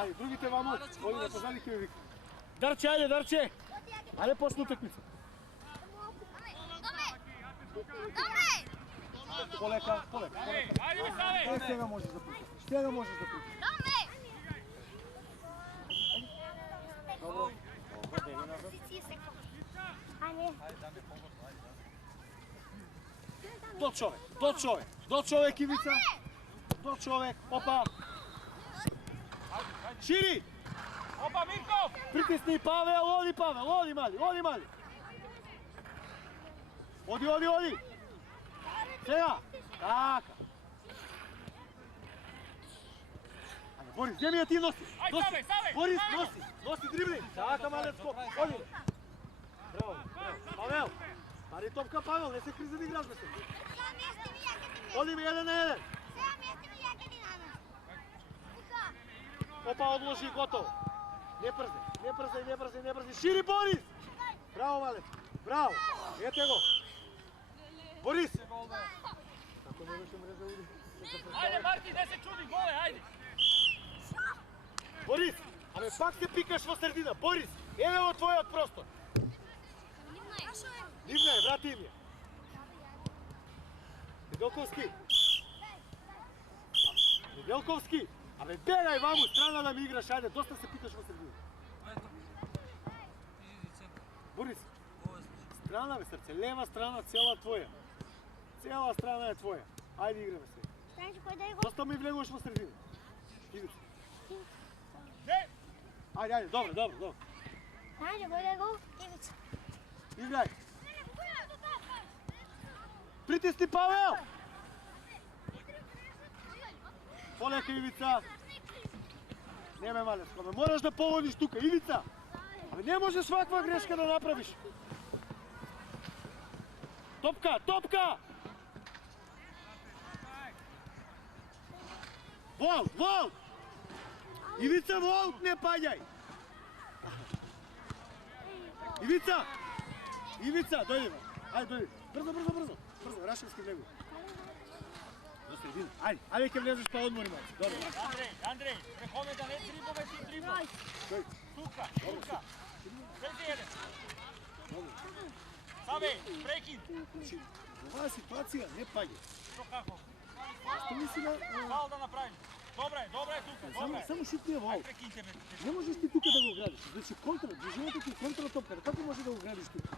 Ajde, другите вамо, оди на позади ќе ви вика. Дарче, ајде, Дарче! Ајде почни утакмица. Полека, полека. Ајде, сега можеш да пуштиш. Сега можеш да пуштиш. Добро. До човек, Ивица. До човек, опа. Шири. Опа, Мирков. Притисни, Павел, оди мали. Оди. Сега. Така. Ајде, Борис, где ми ја ти носи? Саве. Борис, носи дрибли. Така, малец скок. Оди. Браво. Павел. Пари топка, Павел, не се кризи да играш, бе се. Оди ми 1 на 1. Опа, одложи, готово. Не брзай. Шири, Борис! Браво, малец. Браво. Ете го. Борис! Како не беше мрежа уди? Ајде, Марти, не се чуди, голе, ајде. Борис! Абе, пак се пикаш во средина. Борис, еве во твојот простор. Нивна е, врати им ја. Неделковски! Абе, бегај ваму, страна да ми играш, ајде, доста се пикаш во средина. Борис, страна бе, срце, лева страна, цела твоја. Цела страна е твоја. Ајде, играме се. Доста ми влегуваш во средина. Игри. Ајде, добро. Ајде, кој да го? Ивица. Играј. Притисни, Павел! Полека, Ивица. Неме, малечко, бе, мораш да поводиш тука. Ивица! Абе, не можеш ваква грешка да направиш. Топка! Волт! Ивица, волт, не паѓај! Ивица, дојди, ајде, дојди. Брзо, Рашевски влегува. До средина. Ајде ќе влезеш па одмори малце. Добро. Андрей, преходи да не дрибове, ти дрибове. Тука. Тези еден. Саве, прекин. Ова ситуација не паѓа. Што како? Што мисли да... Фал да направим. Добре е тука, Само шутни е вол. Прекин тебе. Не можеш ти тука да го градиш. Значи контра, движението ти контра топката. Како може да го градиш тука?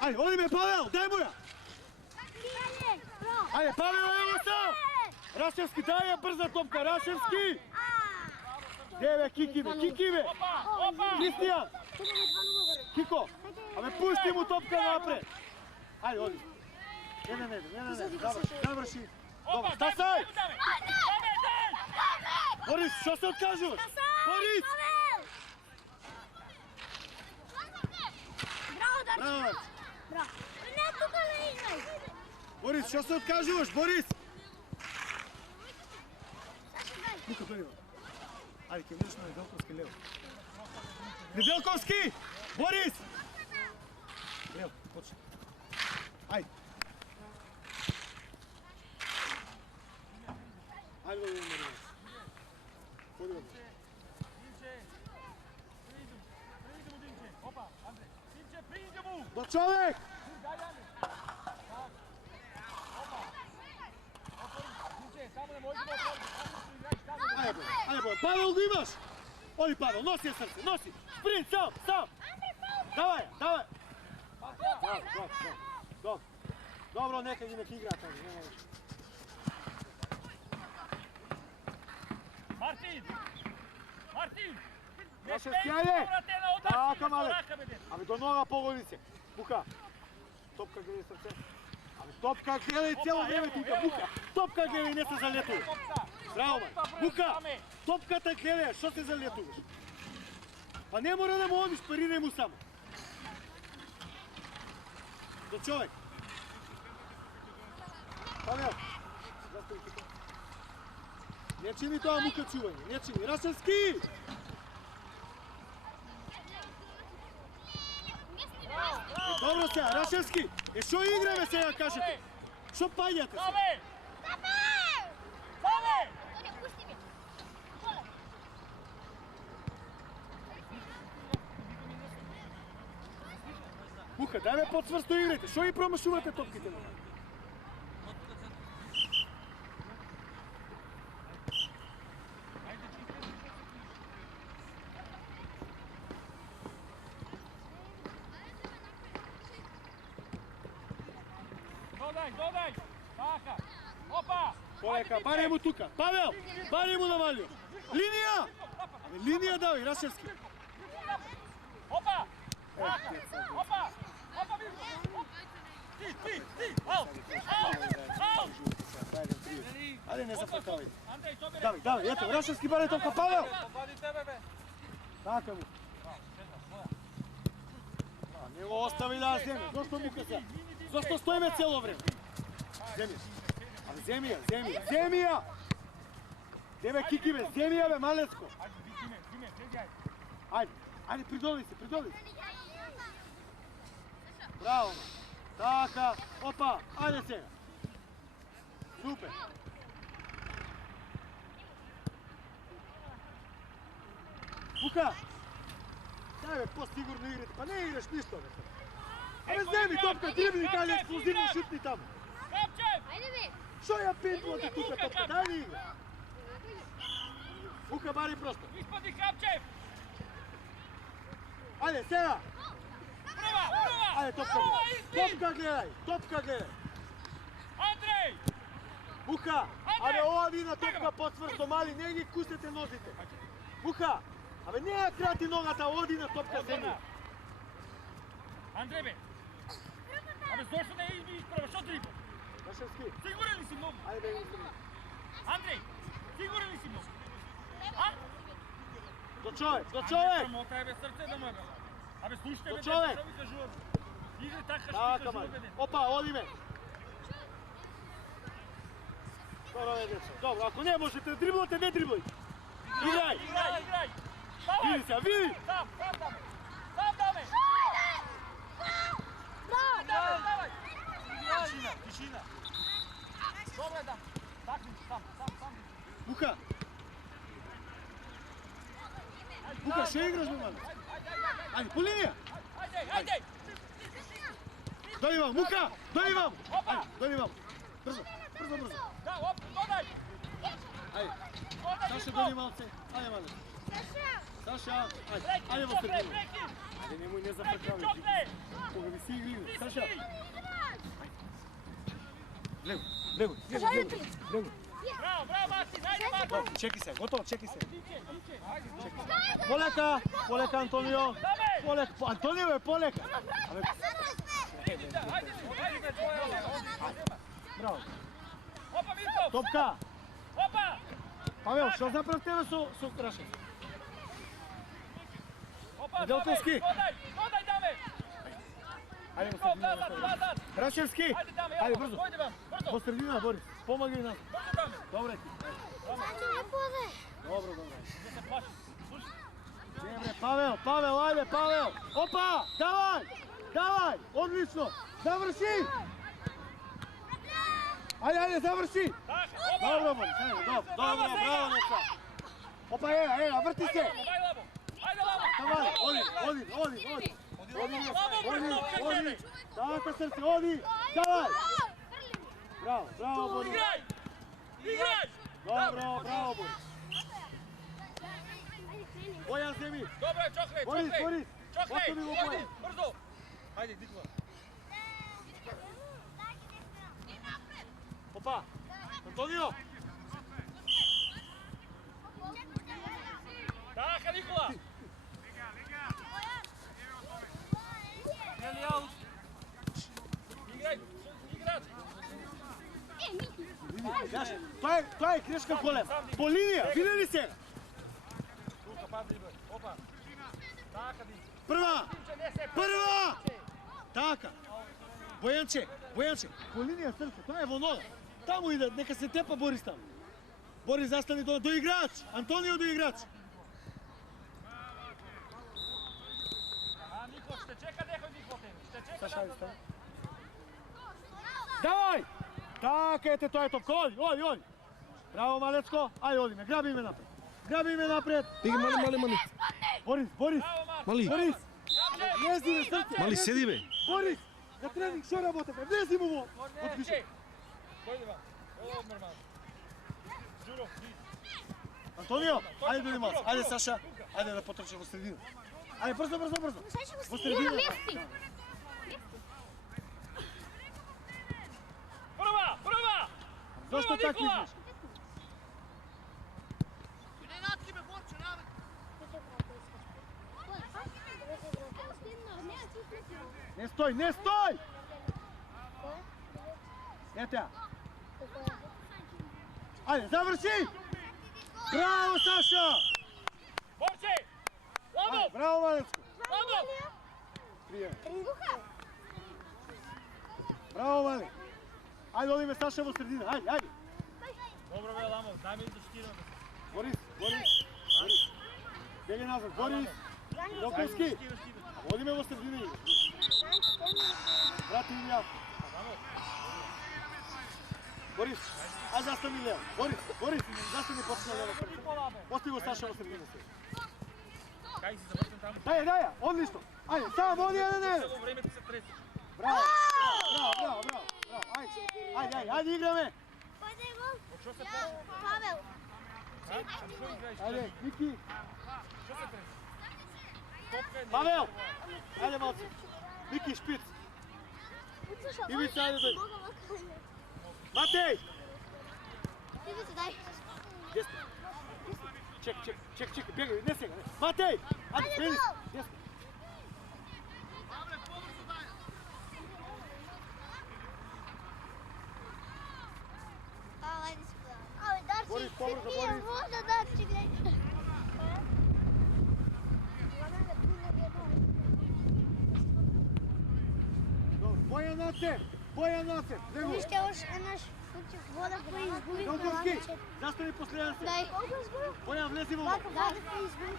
Ајде, оди ме, Павел, дај му ја! Ајде, Павел, ево сам! Рашевски, дај ја брза топка, Рашевски! Деве, Кики бе! Кристијан! Кико! Абе, пушти му топка напред! Ајде, оди! Не, заврши! Добро, стасај! Борис, што се откажуваш? Борис! Браво! Не, тука не играј! Борис, што се откажуваш? Борис! Тука дојде. Ајде, ќе видиш на Неделковски лево. Неделковски! Борис! Лево, почни. Ајде. Ајде да видим Маринес. Ходи го. Пријди му, Динче. Опа, Андрей. Динче, пријди му! До човек! Ајде, Павел го имаш! Оди, Павел, носи ја срце, носи! Спринт, сам! Давај! Добро, нека ги игра тази, нема веќе. Мартин! Рашевски, ајде! Така, мале! Абе, до нога погоди се. Бука! Топка гледај срце. Абе, топка гледај цело време тука, Бука! Топка гледај, не се залетуваш. Браво, Бука! Топката гледај, што се залетуваш? Па не мора да му одиш, парирај му само. До човек. Павел! Не чини тоа мука чување, не чини. Рашевски! Добро сега, Рашевски! Шо играме сега, кажете? Шо паѓате се? Саве! Бука, дай ме по-цвърсто играйте. Шо ги промашувате топките? Додай! Така! Опа! Полека, баре му тука. Павел, баре му навалио. Линија! Линија давай, Рашевски. Опа! Така! Опа! Опа, ти! Ау! Ајде, не запретавај. Андрей, то бере! Давай, ето, Рашевски баре топка, Павел! Вади тебе, бе! Така му. Не го остави да земе. Зошто Бука сега? Зошто стоиме цело време? Земи. Абе, земи ја! Деве кики бе, земи ја бе, малецко. Диме, следи, Ајде, придоли се. Браво, така, опа, ајде сега. Супер. Бука! Дай бе, по-сигурно играте, па не играш ништо бе. Абе, земи топка, дрибни, кај експлозивно шутни таму. Капчев! Шо ја пинтувате тука топка, дай ни игра. Бука, бари просто. Испади Капчев! Ајде, сега! Прва! Ајде, топка гледај! Андрей! Бука! Абе, оди на топка подсврсто мали, не ги кусете нозите. Бука! Абе, не ја крати ногата, оди на топка земја. Андрей, бе! Абе, зошто не изби изправа, шо триба? Рашевски, Сигурен ли си много? ајде бе, избри. Андрей, сигурен ли си много? А? До човек! Срамота е, бе, срце да му е, бе. Абе, слушайте, бе, човек! дете, шо ви кажувам? Игри така, шо ви Така, кажувам, мали. бе. Опа, оди ме. Добро е, деца. Добро, ако не можете да дриблате, не дриблайте. Играј! Играј! Види се, види! Сам даме! Давай! Тишина! Добре, да. Сам. Бука! Бука, шо играш, бе, мали? Ајде, по линија! Ajde! Дојди вам, Бука! Дојди вам! Опа! Ајде, дојди вам! Брзо! Da, op, dodaj! Ајде, Dodaj, Саша, Ivko! дојди малце. Ајде, мале. Саша, ајде, ајде во средину. Prekid! Ајде, немој не Prekid, запрекавај. čokne! Кога ви си игри, Ti Саша. si! Лего. Bravo, Martin, ajde Martin! Чеки се, готово, чеки се. Tiče! Ajde! Полека, Антонио. Dame! Антонио е полека. Абе, Ajde, be, tvoja! браво. Opa, Mirkov! Топка. Opa! Павел, што направи тебе со Рашев? Opa, Nedeljkovski. Dodaj, Dame! Ајде, Mirkov, nazad! Рашевски. Ajde, Dame, Ајде, javno, брзо. dojde vam, brzo! Во средина, Борис. Помагај нас. Brzo, Dame! Добре ти. Добро. Da se plaši. Slušaj, Добре, Павел, ајде, Павел. Опа, давај, одлично. Заврши. Ајде, заврши. tako, opa! Добро, Борис, добро, браво, Неца. Опа, ева, врти се. Ajde, Labo! Ajde, Labo! Давај, оди. Оди. Така, срце, оди. Давај. Браво, Борис. Igraj! Добро, браво, Борис. Бојан земи. Dobro je, čoknej! Борис. Čoknej! Ostavi го Odi, Бојан. brzo! Ajde, Dikla! Опа. Антонио. Така, Nikola! Jeli aut? Igraj! Тоа е грешка голема. По линија, види ли се? Luka, padli broj. Opa! Taka, Dik. Прва. Timče, ne se... Прва. Така. Бојанче, по линија срце, тоа е во нога. Таму иде, нека се тепа Борис таму. Борис застани до играч. Антонио до играч. A, Niko, ще čeka, nehoj Niko tebe. Ще čeka Саша, da... ајде. Давај! Така, ете, тоа е топка. Оди. Браво, Малецко. Ајде, оди ме, граби ме напред. Тиги, мали. Борис. Bravo, Marko! Мали. Борис. Влези на сърце! Мали, седи бе! Борис! На тренинг, що работаме? Влези му во! Отпиши. Дойди вам. Ovo normalno. Đuro, ti. Антонио, айде дойди малко. Айде, Саша. Айде да потрче во средина. Айде, брзо, брзо, брзо. Сега ще го Во стигна средина. мести. Prva, prva! Зашто Prva, така Nikola! идеш? Не стой, не стой! Ете! Айде, завърши! Браво, Саша! Borče! Lado! Браво, Малецко! Lado! Прием. Браво, Мали! Айде, одиме Саша во средина, айде, айде! Dobro bе, Lamov, daj mi da štiramo. Борис, Борис! Борис! Беги назад, Борис! Доковски! Одиме во средина. Брати Илија! Борис, ајде застани лево. Борис, застани почна лево. Пости го Саша во средина. Kaj si završen tamo? Дај, одлично. Ајде, само води еден. Цело време ти се треси. Браво, браво. Ајде, играме. Който е гол? От що се плаши? Павел. А? От що играеш? Ајде, Мики. Що се треси? Топка е не. Павел. Ајде, малци. Мики, шпиц. Ивица, ајде, дојди. Матеј. Ивица, дай. Десно. Чек, бегај, не сега. Матеј. Ајде, смени се. Десно. Борис, побрзо, Борис. Можно да, чекай. Бојан Насев, него. Вижте, още еднъж вода кои изгуби. Доковски, застани последен се. Дай. Бојан, влези во Вода гол. кои изгуби.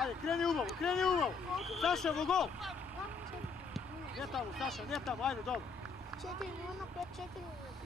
Ајде, крени убаво. Саша во гол. Не таму, Саша, не таму, ајде, добро. 4-0 на 5-4.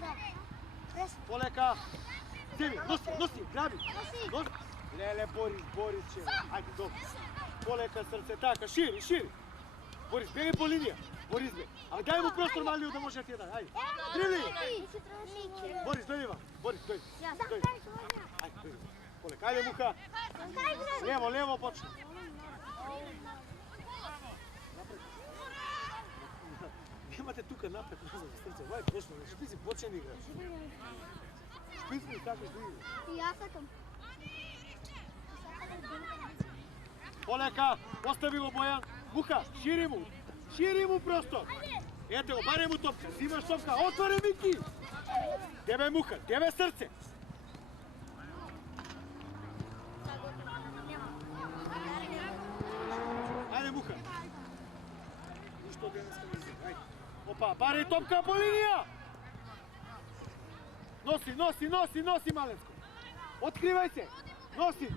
Да. Полека. Тими, носи, граби. Носи. Леле, Борис че. Ајде, добро. Полека срце, така, шири. Борис, бегај по линија. Борис, бе. А дај му простор малио да може ти да. Ајде. Дрили. Борис, дојди ва. Борис, дојди. Ајде, дојди. Полека, ајде, Муха. Лево, почни. Немате тука напред, назад, срце. Ова е грешно. Ти си почен играч. Шпиц ми сакаш да играш. И аз сакам. Полека, остави го Бојан. Муха, шири му простор. Ете го, баре му топка, взимаш топка, отваре Мики. Тебе Муха, тебе срце. Ајде Муха. Ништо денеска не изем, ајде. Опа, баре топка по линија. Носи Маленско. Откривај се. Носи.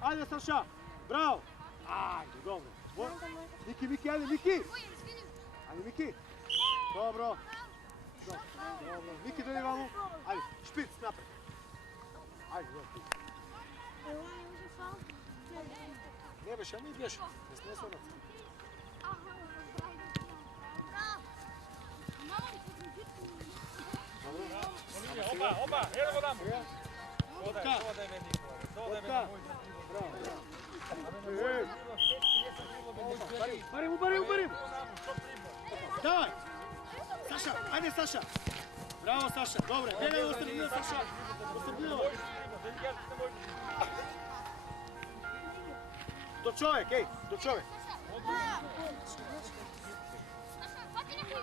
Ајде Саша. Браво. Ајде, добро. Мики, ајде, Мики. Ајде, Мики. Добро. Мики, дојди ваму. Ајде, шпиц напред. Ајде, добро. Не беше, а не беше. Не сме сонаци. Opa, evo go damo. Топка. Dodaj meni, dodaj Топка. meni. Браво. Бари. Бари му. Давај. Саша, ајде Саша. Браво Саша, добре. Бегај во средина Саша. Во средина. До човек, до човек.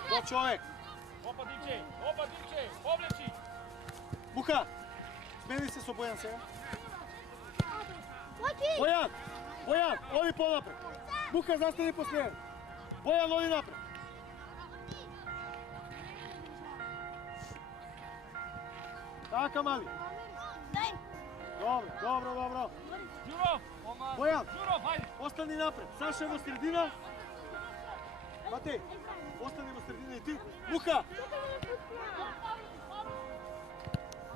До човек. Opa, DJ, povleči. Муха, смени се со Бојан сега. Ходи. Бојан, оди понапред. Муха, застани последен. Бојан, оди напред. Така, мали. Дай. Добро. Đuro, Бојан, Đuro, hajde. остани напред. Саша во средина. Матеј, остани во средина и ти. Муха.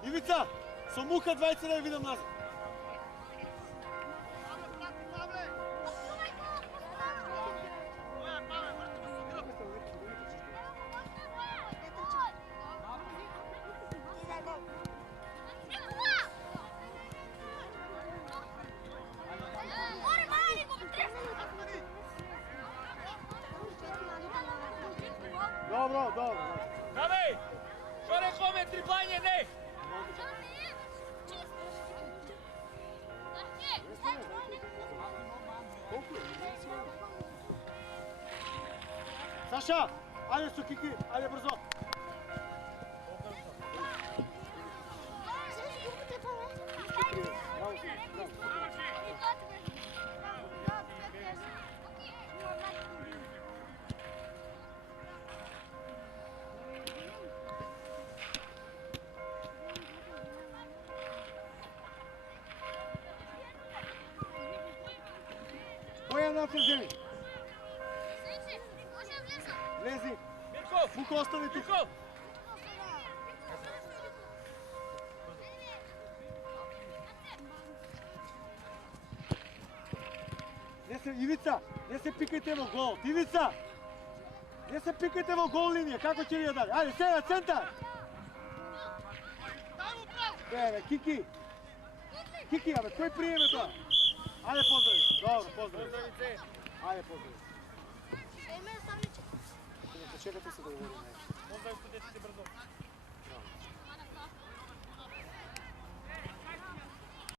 Ивица, со Муха двајца да ја видам назад. Saša, ajde su Kiki, ajde brzo. Bravo si, bravo. Коя напред вземи? Влези. Буко остави тук. Мирко! Ивица, не се пикайте в гол. Ивица! Не се пикайте в гол линия. Како ќе ви ја даде? Ајде, сега, центар! Бе, Кики! Кики, абе, кој приеме тоа? Ајде, поздрави. Добро, поздрави. Ајде, поздрави. Чекате се да говорим. Поздрави студентите брзо.